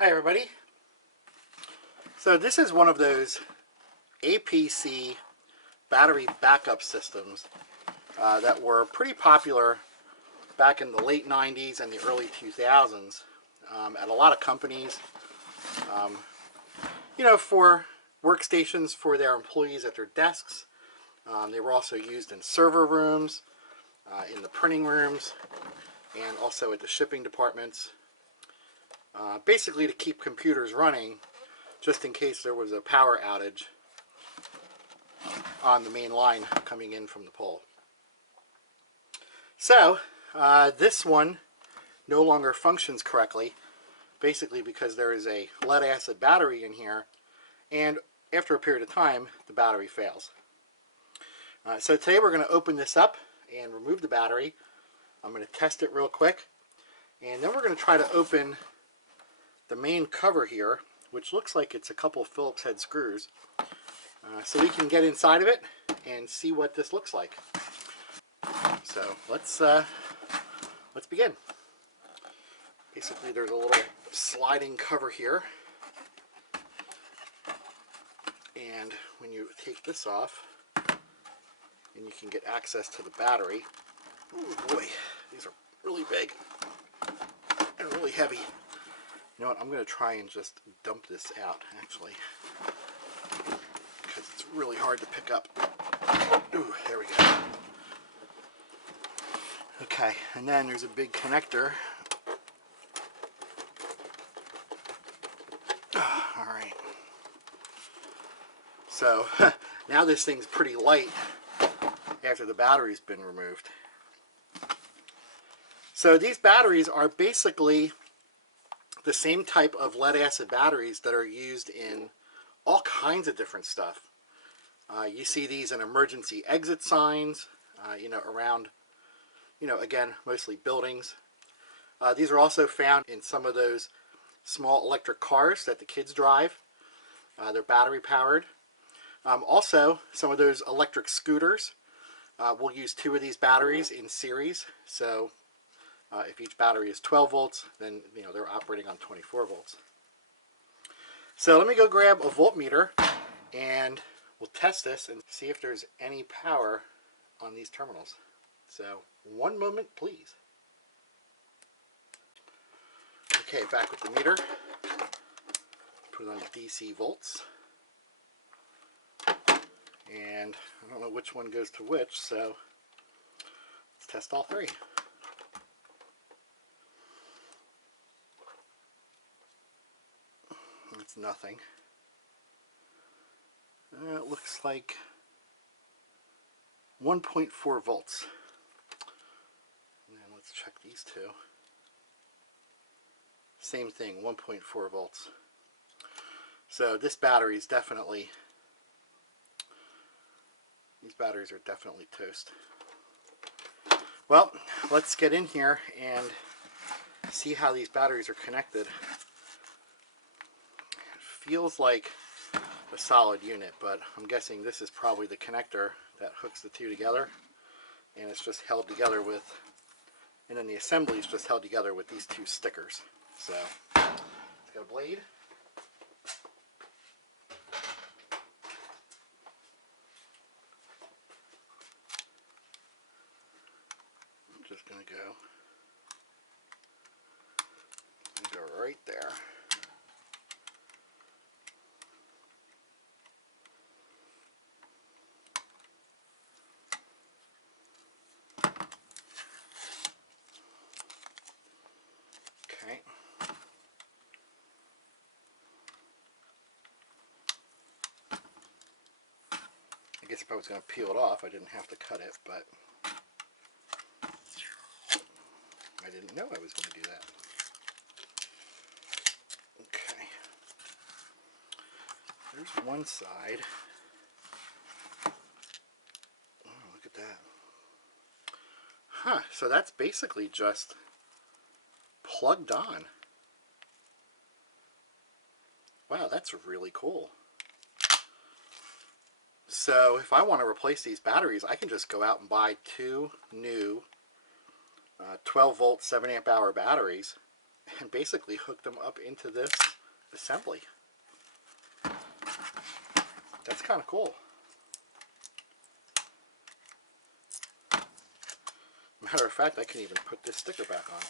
Hi everybody. So this is one of those APC battery backup systems that were pretty popular back in the late 90s and the early 2000s at a lot of companies, for workstations for their employees at their desks. They were also used in server rooms, in the printing rooms, and also at the shipping departments. Basically to keep computers running just in case there was a power outage on the main line coming in from the pole. So this one no longer functions correctly, basically because there is a lead acid battery in here, and after a period of time the battery fails. So today we're going to open this up and remove the battery. I'm going to test it real quick, and then we're going to try to open the main cover here, which looks like it's a couple of Phillips head screws, so we can get inside of it and see what this looks like. So let's begin. Basically there's a little sliding cover here, and when you take this off, and you can get access to the battery. Oh boy, these are really big and really heavy. You know what, I'm going to try and just dump this out, actually, because it's really hard to pick up. Ooh, there we go. Okay, and then there's a big connector. Alright. So, now this thing's pretty light after the battery's been removed. So these batteries are basically the same type of lead acid batteries that are used in all kinds of different stuff. You see these in emergency exit signs, around, again, mostly buildings. These are also found in some of those small electric cars that the kids drive. They're battery powered. Also, some of those electric scooters will use two of these batteries in series. So if each battery is 12 volts, then they're operating on 24 volts. So let me go grab a voltmeter and we'll test this and see if there's any power on these terminals. So one moment, please. Okay, back with the meter. Put it on DC volts. And I don't know which one goes to which, so let's test all three. It's nothing. It looks like 1.4 volts. And then let's check these two. Same thing, 1.4 volts. So this battery is definitely, these batteries are definitely toast. Well, let's get in here and see how these batteries are connected. Feels like a solid unit, but I'm guessing this is probably the connector that hooks the two together, and it's just held together with, and then the assembly is just held together with these two stickers. So it's got a blade. I'm just going to go right there. Okay. I guess if I was going to peel it off, I didn't have to cut it, but I didn't know I was going to do that. Okay. There's one side. Oh, look at that. Huh, so that's basically just plugged on. Wow, that's really cool. So if I want to replace these batteries, I can just go out and buy two new 12 volt 7 amp hour batteries and basically hook them up into this assembly. That's kind of cool. Matter of fact, I can even put this sticker back on.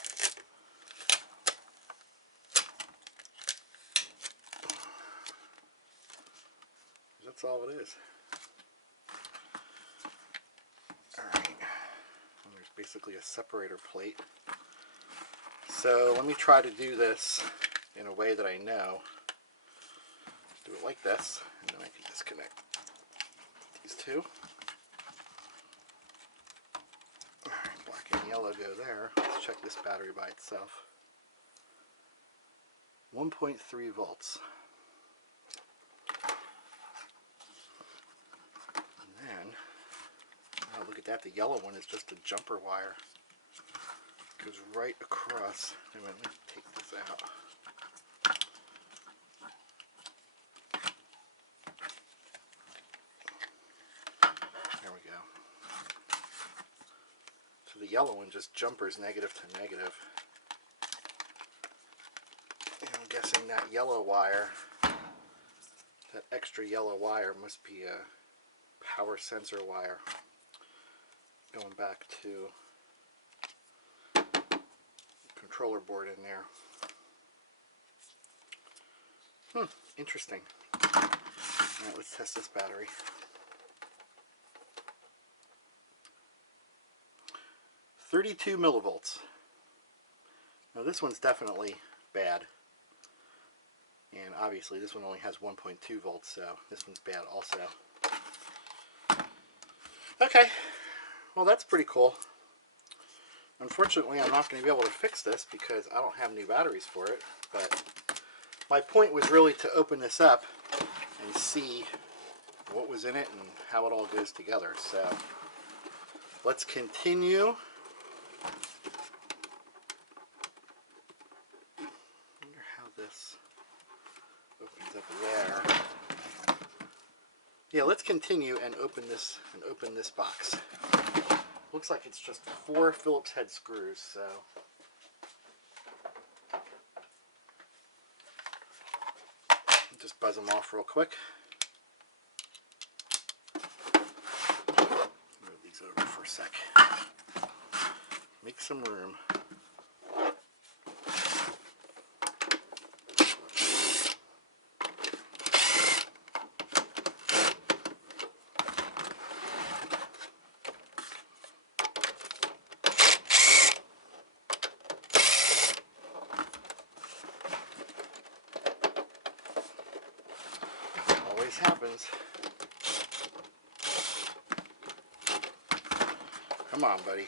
That's all it is. Alright, and there's basically a separator plate. So let me try to do this in a way that I know. Do it like this, and then I can disconnect these two. Alright, black and yellow go there. Let's check this battery by itself. 1.3 volts. And then, oh, look at that, the yellow one is just a jumper wire. It goes right across. Wait a minute, let me take this out. There we go. So the yellow one just jumpers negative to negative. And I'm guessing that yellow wire, that extra yellow wire, must be a power sensor wire going back to the controller board in there. Interesting. Alright, let's test this battery. 32 millivolts. Now this one's definitely bad. And obviously this one only has 1.2 volts, so this one's bad also. Okay, well that's pretty cool. Unfortunately, I'm not going to be able to fix this because I don't have new batteries for it, but my point was really to open this up and see what was in it and how it all goes together. So let's continue. I wonder how this opens up there. Yeah, let's continue and open this box. Looks like it's just 4 Phillips head screws, so just buzz them off real quick. Move these over for a sec. Make some room. Always happens. Come on, buddy.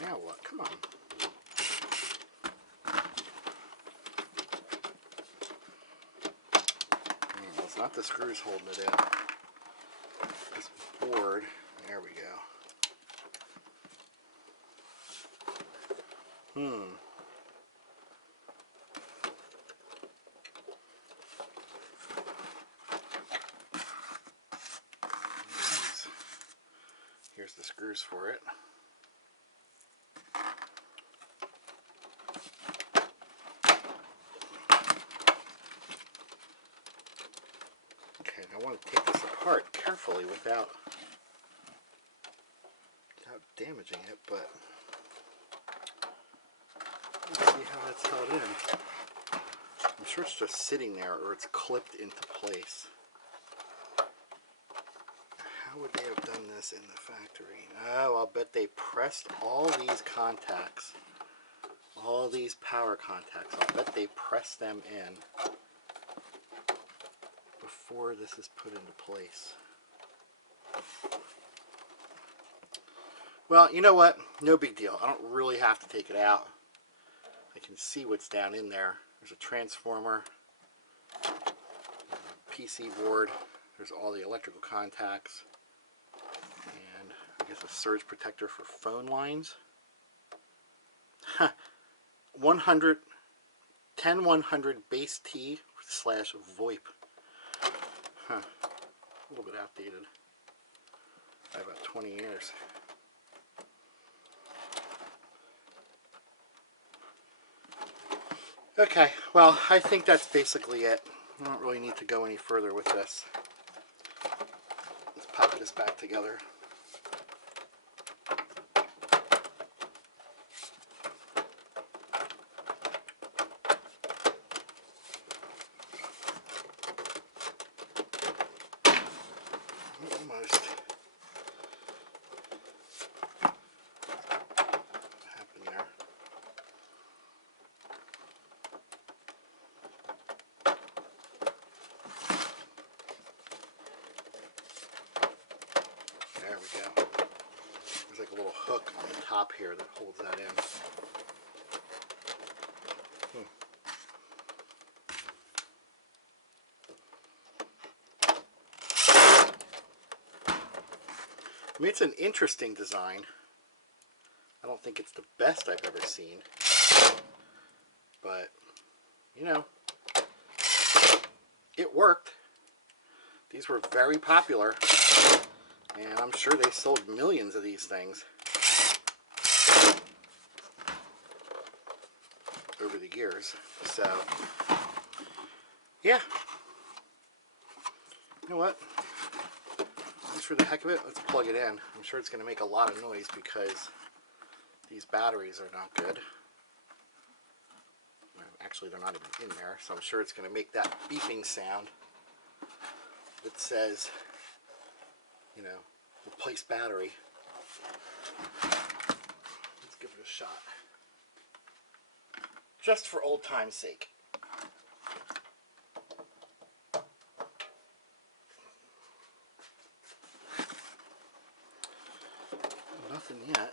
Now what? Come on. Well, it's not the screws holding it in. This board. There we go. Here's the screws for it. Okay, I want to take this apart carefully without damaging it, but let's see how that's held in. I'm sure it's just sitting there or it's clipped into place. How would they have done this in the factory? Oh, I'll bet they pressed all these contacts, all these power contacts. I'll bet they pressed them in before this is put into place. Well, you know what? No big deal. I don't really have to take it out. I can see what's down in there. There's a transformer, a PC board, there's all the electrical contacts, and I guess a surge protector for phone lines. 100 base T / VoIP. A little bit outdated by about 20 years. Okay, well, I think that's basically it. I don't really need to go any further with this. Let's pop this back together. Almost. What happened there? There we go. There's like a little hook on the top here that holds that in. I mean, it's an interesting design. I don't think it's the best I've ever seen. But, you know, it worked. These were very popular. And I'm sure they sold millions of these things over the years. So, yeah. You know what? Just for the heck of it, let's plug it in. I'm sure it's going to make a lot of noise because these batteries are not good. Actually, they're not even in there, so I'm sure it's going to make that beeping sound that says, you know, replace battery. Let's give it a shot. Just for old time's sake. Nothing yet.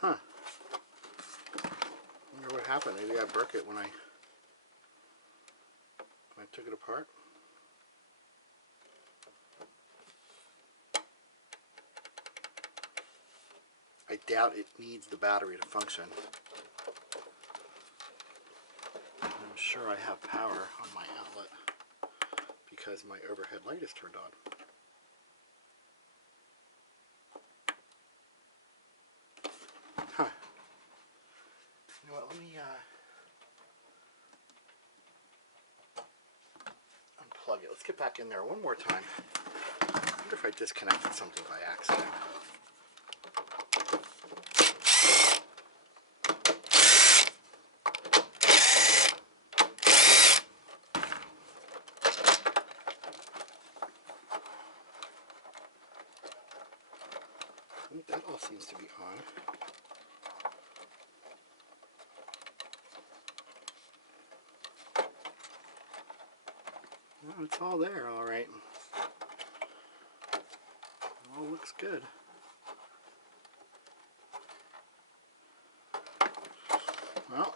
Huh. Wonder what happened. Maybe I broke it when I took it apart. I doubt it needs the battery to function. I'm sure I have power on my outlet because my overhead light is turned on. Huh. You know what, let me unplug it. Let's get back in there one more time. I wonder if I disconnected something by accident. I think that all seems to be on. Well, it's all there, all right. It all looks good. Well,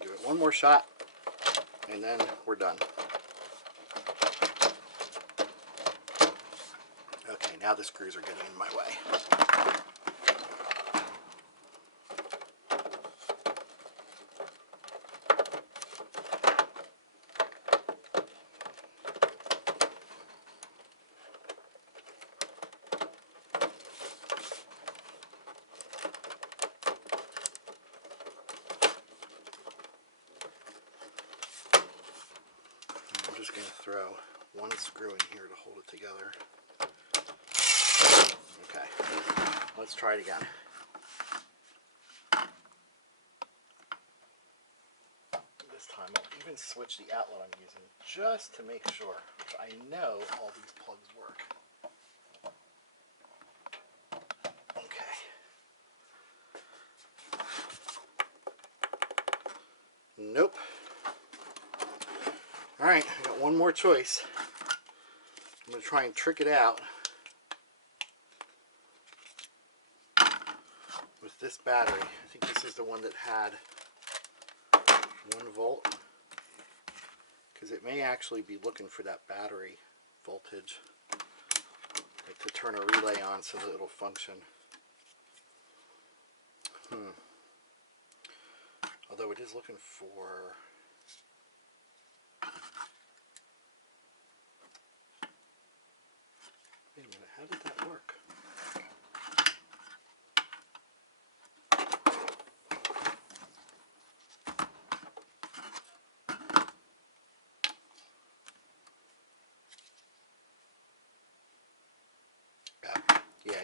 give it one more shot, and then we're done. Okay, now the screws are getting in my way. I'm just going to throw one screw in here to hold it together. Okay, let's try it again. This time I'll even switch the outlet I'm using just to make sure. I know all these plugs work. Okay. Nope. Alright, I got one more choice. I'm going to try and trick it out with this battery. I think this is the one that had 1 volt, because it may actually be looking for that battery voltage, like to turn a relay on so that it'll function. Although it is looking for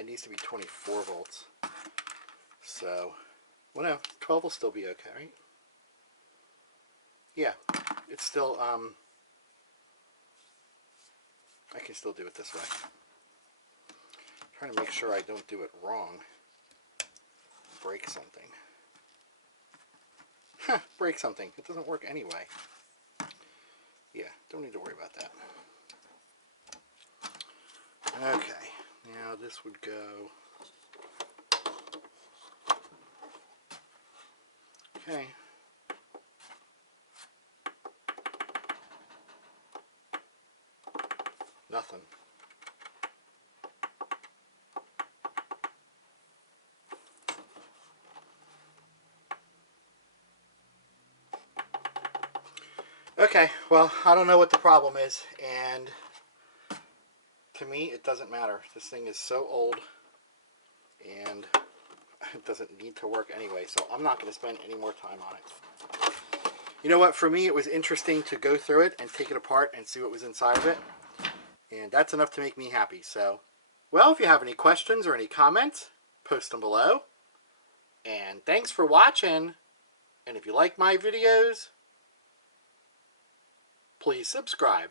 it needs to be 24 volts. So, well, no, 12 will still be okay, right? Yeah, it's still, I can still do it this way. I'm trying to make sure I don't do it wrong. Break something. Huh, break something. It doesn't work anyway. Yeah, don't need to worry about that. Okay, now this would go. Okay. Nothing. Okay, well, I don't know what the problem is, and to me, it doesn't matter. This thing is so old, and it doesn't need to work anyway, so I'm not going to spend any more time on it. You know what? For me, it was interesting to go through it and take it apart and see what was inside of it, and that's enough to make me happy. So, well, if you have any questions or any comments, post them below. And thanks for watching, and if you like my videos, please subscribe.